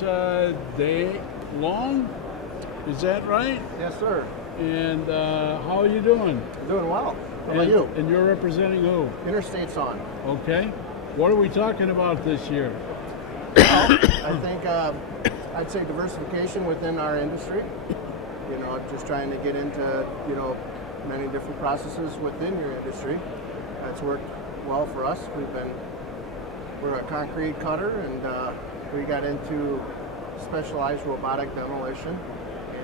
day long. Is that right? Yes, sir. And how are you doing? Doing well. How about you? And you're representing who? Interstate's on. Okay. What are we talking about this year? Well, I think I'd say diversification within our industry. You know, just trying to get into, many different processes within your industry. That's worked well for us. We're a concrete cutter, and we got into specialized robotic demolition,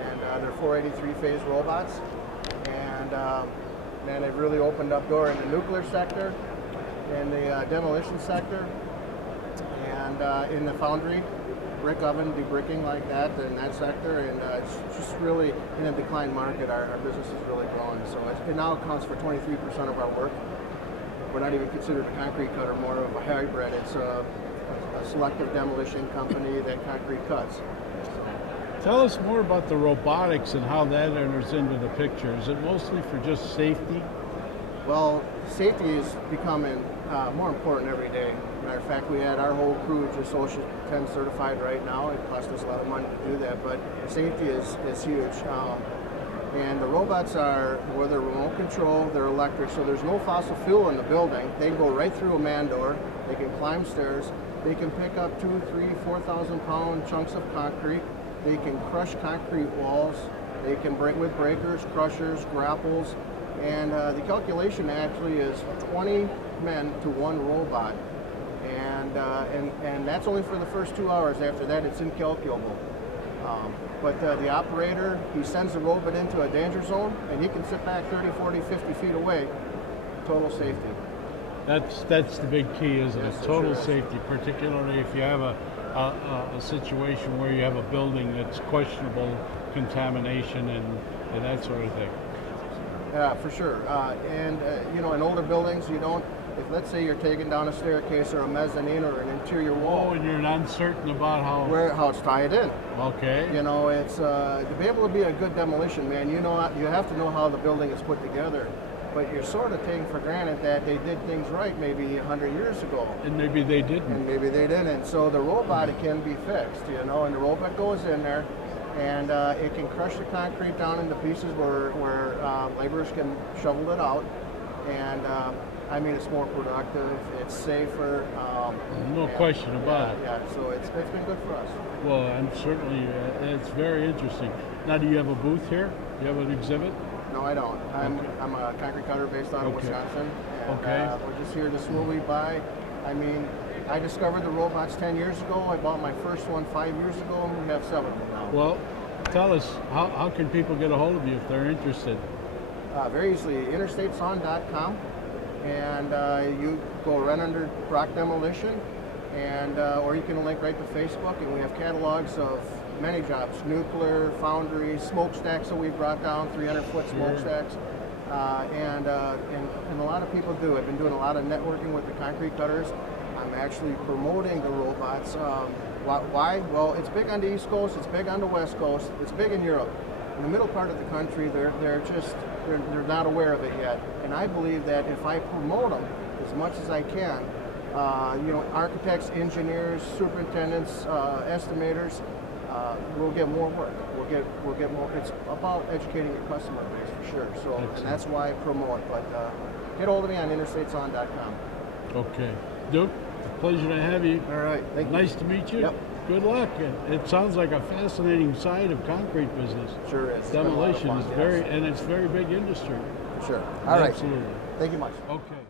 and they're 483-phase robots. And man, they've really opened up door in the nuclear sector, in the demolition sector, and in the foundry, brick oven, debricking like that in that sector, and it's just really in a decline market. Our business is really growing, so it now accounts for 23% of our work. We're not even considered a concrete cutter, more of a hybrid. It's a selective demolition company that concrete cuts. Tell us more about the robotics and how that enters into the picture. Is it mostly for just safety? Well, safety is becoming more important every day. Matter of fact, we had our whole crew just OSHA 10 certified right now. It cost us a lot of money to do that, but safety is huge. And the robots are, well, they're remote control, they're electric, so there's no fossil fuel in the building. They can go right through a man door, they can climb stairs, they can pick up 2, 3, 4,000 pound chunks of concrete, they can crush concrete walls, they can break with breakers, crushers, grapples, and the calculation actually is 20 men to one robot. And that's only for the first 2 hours. After that, it's incalculable. But the operator, he sends the robot into a danger zone, and he can sit back 30, 40, 50 feet away. Total safety. That's the big key, isn't Yes, it? it Total sure is. safety, particularly if you have a situation where you have a building that's questionable contamination and that sort of thing. Yeah, for sure. In older buildings, you don't, if let's say you're taking down a staircase or a mezzanine or an interior wall. Oh, and you're uncertain about how it's tied in. Okay. It's to be able to be a good demolition man, you have to know how the building is put together. But you're sort of taking for granted that they did things right maybe 100 years ago. And maybe they didn't. And maybe they didn't. So the robot, it can be fixed, and the robot goes in there, and it can crush the concrete down into pieces where laborers can shovel it out. And it's more productive, it's safer. No question about it. Yeah, so it's been good for us. Well, and certainly it's very interesting. Now, do you have a booth here? Do you have an exhibit? No, I don't. I'm a concrete cutter based out of Wisconsin. And, we're just here to slowly buy. I discovered the robots 10 years ago. I bought my first one 5 years ago, and we have 7 now. Well, tell us, how can people get a hold of you if they're interested? Very easily, interstateson.com, and you go right under Brock Demolition, and or you can link right to Facebook, and we have catalogs of many jobs: nuclear, foundry, smokestacks that we brought down, 300-foot smokestacks, and a lot of people do. I've been doing a lot of networking with the concrete cutters. I'm actually promoting the robots. Why? Well, it's big on the East Coast, it's big on the West Coast, it's big in Europe. In the middle part of the country, they're not aware of it yet. And I believe that if I promote them as much as I can, architects, engineers, superintendents, estimators, we'll get more work. We'll get more. It's about educating your customer base for sure. So, and that's why I promote. But get hold of me on interstateson.com. Okay, Duke, pleasure to have you. All right, thank you. Nice to meet you. Yep. Good luck. It sounds like a fascinating side of concrete business. Sure is. Demolition is it's very big industry. Sure. All right. Absolutely. Thank you much. Okay.